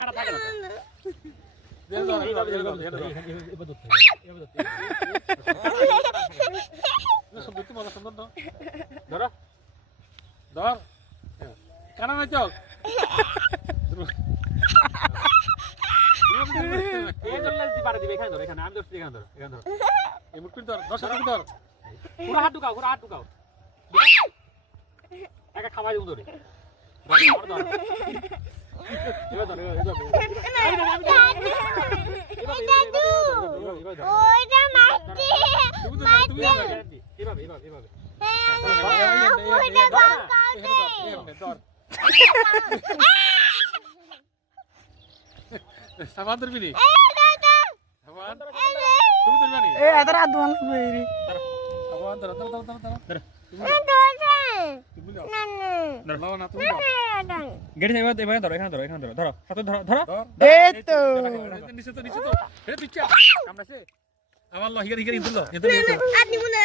কাটা থাকে না ধরো ধর কানা মাছ পারে দিবে এখানে ধরো এখানে আমি ধরছি এখানে ধরো এখানে ধরো এই মুটকুন ধর 10 সেকেন্ড ধর পুরো হাত ঢুকাও একা খাওয়াই দেবো ধরে এবার ধর ওইটা মারছি এভাবে ওইটা ধর সামান ধরবি নি সামান তুমি ধরবি নি এ আদর হাত ধোয়া লাগবে রে সামান ধর তুমি যাও লাও না তুমি যাও গেট এবার ধরো এখানে ধরো হাতে ধরো এই তো নিচে তো এটা পিচ্চা কামড়াছে আমার ল হিগার ইন্দুল আপনি মনে